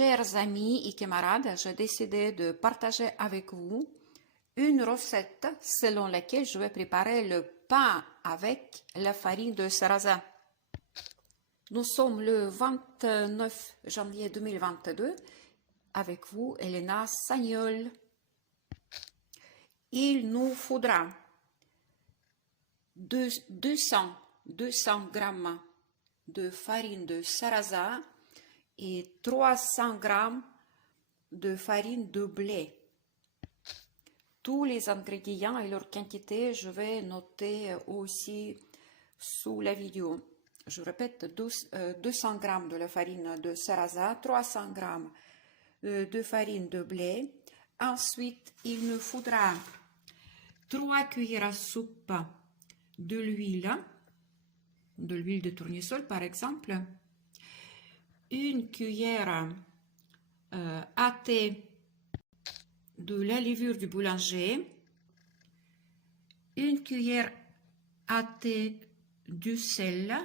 Chers amis et camarades, j'ai décidé de partager avec vous une recette selon laquelle je vais préparer le pain avec la farine de sarrasin. Nous sommes le 29 janvier 2022. Avec vous, Elena Sagnol. Il nous faudra 200 grammes de farine de sarrasin et 300 grammes de farine de blé. Tous les ingrédients et leur quantité, je vais noter aussi sous la vidéo. Je répète, 200 grammes de la farine de sarrasin, 300 grammes de farine de blé. Ensuite, il nous faudra 3 cuillères à soupe de l'huile de tournesol par exemple, une cuillère à thé de la levure du boulanger, une cuillère à thé du sel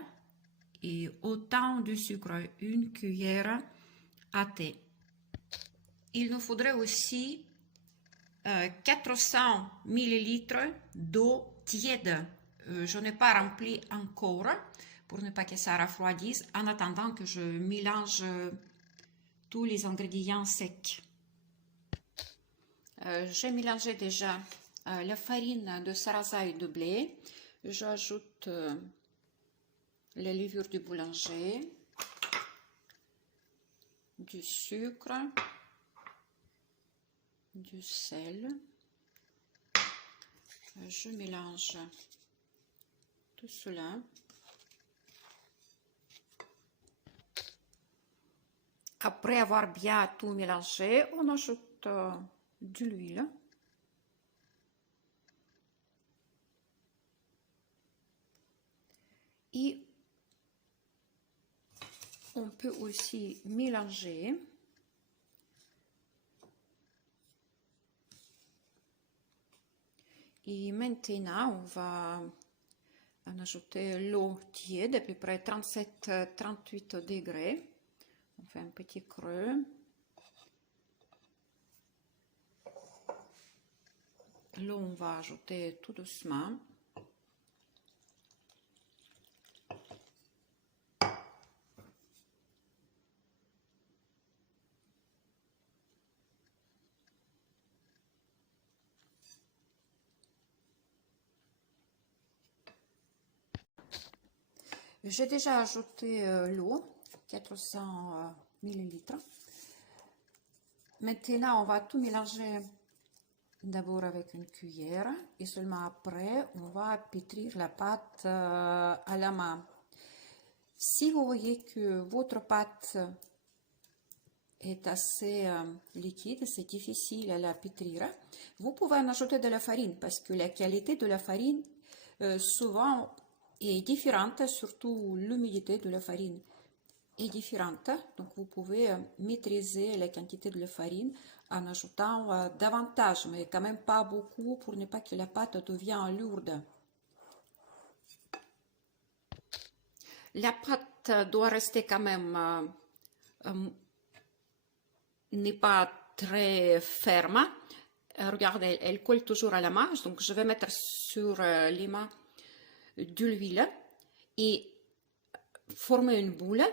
et autant de sucre, une cuillère à thé. Il nous faudrait aussi 400 ml d'eau tiède. Je n'ai pas rempli encore pour ne pas que ça refroidisse en attendant que je mélange tous les ingrédients secs. J'ai mélangé déjà la farine de sarrasin et de blé. J'ajoute la levure du boulanger, du sucre, du sel. Je mélange tout cela. Après avoir bien tout mélangé, on ajoute de l'huile. Et on peut aussi mélanger. Et maintenant, on va en ajouter l'eau tiède, à peu près 37-38 degrés. On fait un petit creux. L'eau, on va ajouter tout doucement. J'ai déjà ajouté l'eau, 400 ml. Maintenant, on va tout mélanger d'abord avec une cuillère et seulement après, on va pétrir la pâte à la main. Si vous voyez que votre pâte est assez liquide, c'est difficile à la pétrir, vous pouvez en ajouter de la farine parce que la qualité de la farine souvent est différente, surtout l'humidité de la farine est différente. Donc vous pouvez maîtriser la quantité de la farine en ajoutant davantage, mais quand même pas beaucoup pour ne pas que la pâte devienne lourde. La pâte doit rester quand même n'est pas très ferme. Regardez, elle colle toujours à la main, donc je vais mettre sur les mains de l'huile et former une boule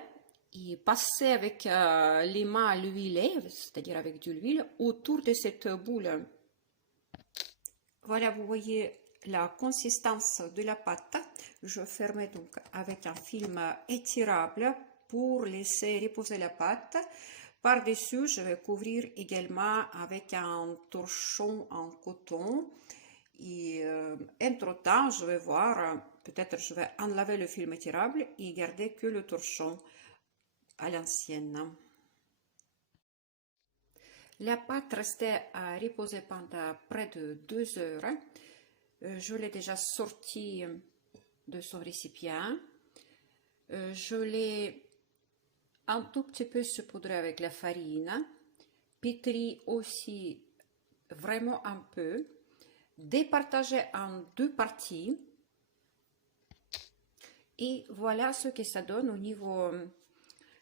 et passer avec les mains l'huile, c'est-à-dire avec de l'huile, autour de cette boule. Voilà, vous voyez la consistance de la pâte. Je ferme donc avec un film étirable pour laisser reposer la pâte. Par-dessus, je vais couvrir également avec un torchon en coton. Et entre-temps, je vais voir, peut-être je vais enlever le film étirable et garder que le torchon à l'ancienne. La pâte restait à reposer pendant près de 2 heures. Je l'ai déjà sortie de son récipient. Je l'ai un tout petit peu saupoudré avec la farine, pétri aussi vraiment un peu, départagé en 2 parties. Et voilà ce que ça donne au niveau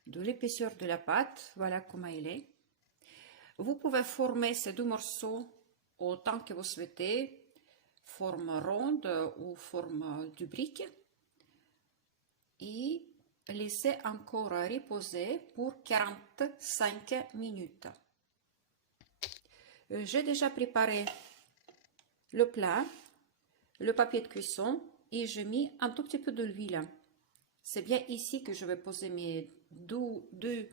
de l'épaisseur de la pâte. Voilà comment il est. Vous pouvez former ces deux morceaux autant que vous souhaitez, forme ronde ou forme du brique, et laisser encore reposer pour 45 minutes. J'ai déjà préparé le plat, le papier de cuisson, et j'ai mis un tout petit peu de l'huile. C'est bien ici que je vais poser mes deux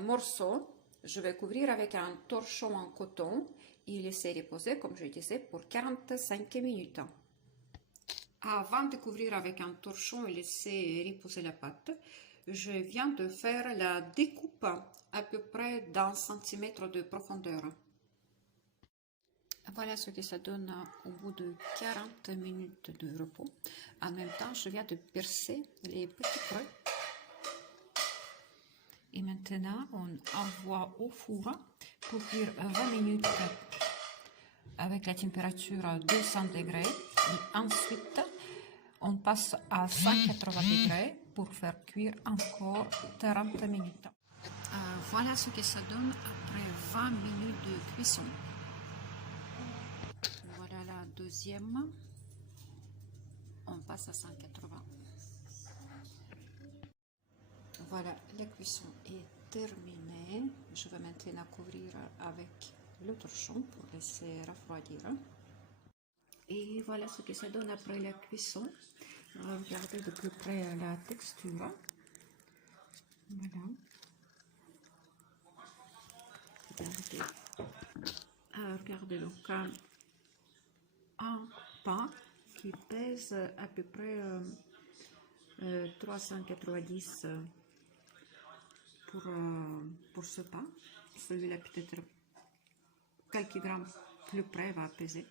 morceaux. Je vais couvrir avec un torchon en coton et laisser reposer, comme je disais, pour 45 minutes. Avant de couvrir avec un torchon et laisser reposer la pâte, je viens de faire la découpe à peu près d'1 centimètre de profondeur. Voilà ce que ça donne au bout de 40 minutes de repos. En même temps, je viens de percer les petits creux. Et maintenant, on envoie au four pour cuire 20 minutes avec la température 200 degrés. Et ensuite, on passe à 180 degrés pour faire cuire encore 30 minutes. Voilà ce que ça donne après 20 minutes de cuisson. Voilà la deuxième. On passe à 180. Voilà, la cuisson est terminée. Je vais maintenant couvrir avec le torchon pour laisser refroidir. Et voilà ce que ça donne après la cuisson. Regardez de plus près la texture. Voilà. Regardez donc un pain qui pèse à peu près 390 pour ce pain. Celui-là peut-être quelques grammes plus près va peser.